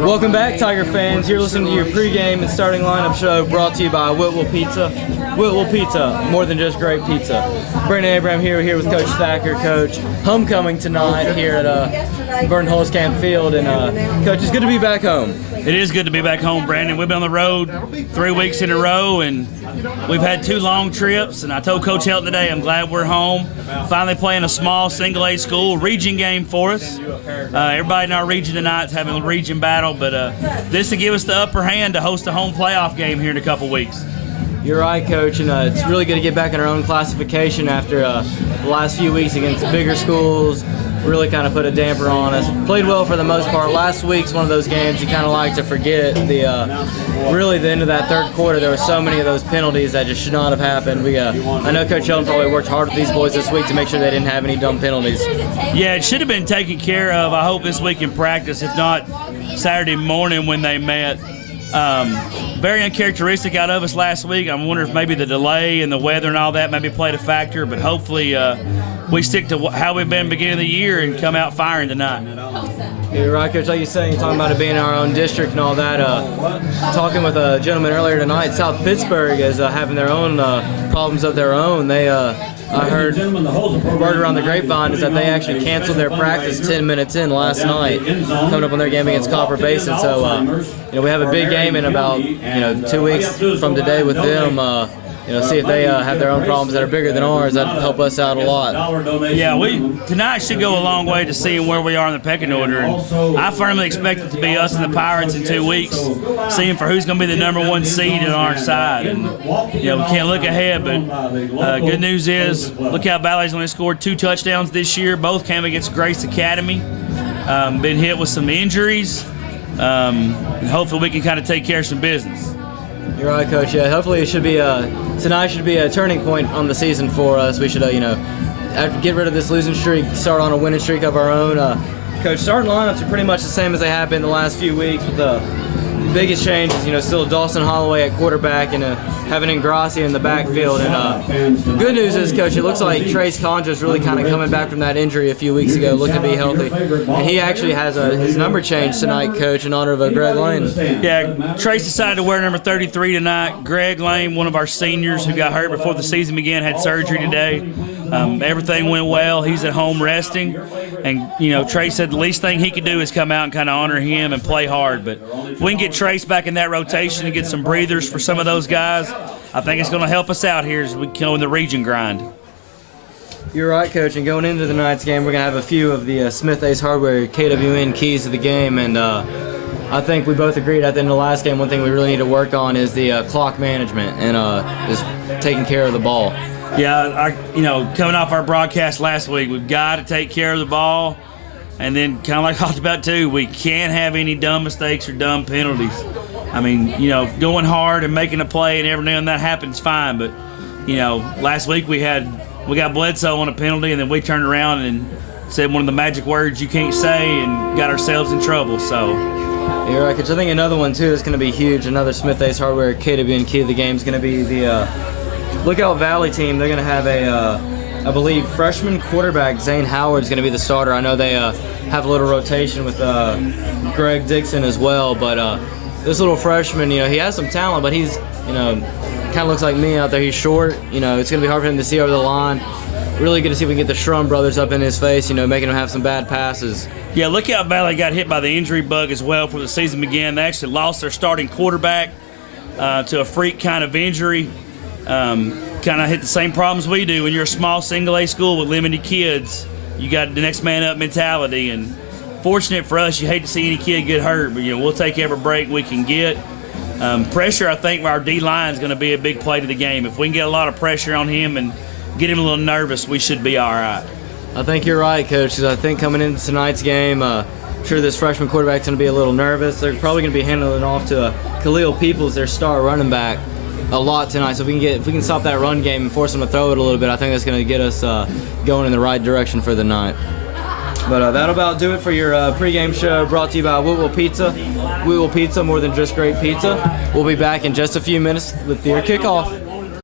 Welcome back, Tiger fans. You're listening to your pregame and starting lineup show brought to you by Whitwell Pizza. Whitwell Pizza, more than just great pizza. Brandon Abraham here with Coach Thacker. Coach, homecoming tonight here at Vernon Holzkamp Field. And Coach, it's good to be back home. It is good to be back home, Brandon. We've been on the road 3 weeks in a row, and we've had 2 long trips. And I told Coach Helton today, I'm glad we're home. Finally playing a small single-A school region game for us. Everybody in our region tonight is having a region battle, but this will give us the upper hand to host a home playoff game here in a couple weeks. You're right, Coach, and it's really good to get back in our own classification after the last few weeks against bigger schools. Really kind of put a damper on us. Played well for the most part. Last week's one of those games you kind of like to forget. Really the end of that third quarter, there were so many of those penalties that just should not have happened. I know Coach Helton probably worked hard with these boys this week to make sure they didn't have any dumb penalties. Yeah, it should have been taken care of, I hope, this week in practice, if not Saturday morning when they met. Very uncharacteristic out of us last week. I wonder if maybe the delay and the weather and all that maybe played a factor, but hopefully we stick to how we've been beginning of the year and come out firing tonight. You're right, Coach. Like you're saying, you're talking about it being our own district and all that. Talking with a gentleman earlier tonight, South Pittsburgh is having their own problems of their own. I heard word around the grapevine is that they actually canceled their practice 10 minutes in last night, coming up on their game against Copper Basin. So, we have a big game in about 2 weeks from today with them. See if they have their own problems that are bigger than ours. That'd help us out a lot. Yeah, tonight should go a long way to seeing where we are in the pecking order. And I firmly expect it to be us and the Pirates in 2 weeks, seeing for who's going to be the number 1 seed on our side. And we can't look ahead, but good news is Lookout Valley's only scored 2 touchdowns this year. Both came against Grace Academy. Been hit with some injuries. And hopefully we can kind of take care of some business. You're right, Coach. Yeah, hopefully it should be tonight should be a turning point on the season for us. We should, get rid of this losing streak, start on a winning streak of our own. Coach, starting lineups are pretty much the same as they have been the last few weeks. With the biggest change is, still Dawson Holloway at quarterback and having Ingrassi in the backfield. And good news is, Coach, it looks like Trace Condra's really kind of coming back from that injury a few weeks ago, looking to be healthy. And he actually has his number changed tonight, Coach, in honor of Greg Lane. Yeah, Trace decided to wear number 33 tonight. Greg Lane, one of our seniors who got hurt before the season began, had surgery today. Everything went well. He's at home resting. And, Trace said the least thing he could do is come out and kind of honor him and play hard. But if we can get Trace back in that rotation and get some breathers for some of those guys, I think it's going to help us out here as we go in the region grind. You're right, Coach. And going into tonight's game, we're going to have a few of the Smith Ace Hardware KWN keys to the game. And I think we both agreed at the end of the last game, one thing we really need to work on is the clock management and just taking care of the ball. Yeah, coming off our broadcast last week, we've got to take care of the ball. And then, kind of like I talked about too, we can't have any dumb mistakes or dumb penalties. I mean, going hard and making a play and every now and then that happens fine. But, last week we got Bledsoe on a penalty, and then we turned around and said one of the magic words you can't say and got ourselves in trouble. So. You're right, Coach. I think another one too that's going to be huge. Another Smith Ace Hardware KWN key of the game is going to be the Lookout Valley team. They're going to have I believe freshman quarterback Zane Howard is going to be the starter. I know they have a little rotation with Greg Dixon as well, but this little freshman, he has some talent, but he's, kind of looks like me out there. He's short. It's going to be hard for him to see over the line. Really good to see if we can get the Shrum brothers up in his face, making him have some bad passes. Yeah, Lookout Valley got hit by the injury bug as well before the season began. They actually lost their starting quarterback to a freak kind of injury. Kind of hit the same problems we do. When you're a small single-A school with limited kids, you got the next man up mentality. And fortunate for us, you hate to see any kid get hurt, but we'll take every break we can get. Pressure, I think our D-line is going to be a big play to the game. If we can get a lot of pressure on him and get him a little nervous, we should be all right. I think you're right, Coach, because I think coming into tonight's game, I'm sure this freshman quarterback's going to be a little nervous. They're probably going to be handing off to Khalil Peoples, their star running back, a lot tonight. So if we can stop that run game and force them to throw it a little bit, I think that's going to get us going in the right direction for the night. But that'll about do it for your pregame show, brought to you by Whitwell Pizza. Whitwell Pizza, more than just great pizza. We'll be back in just a few minutes with your kickoff.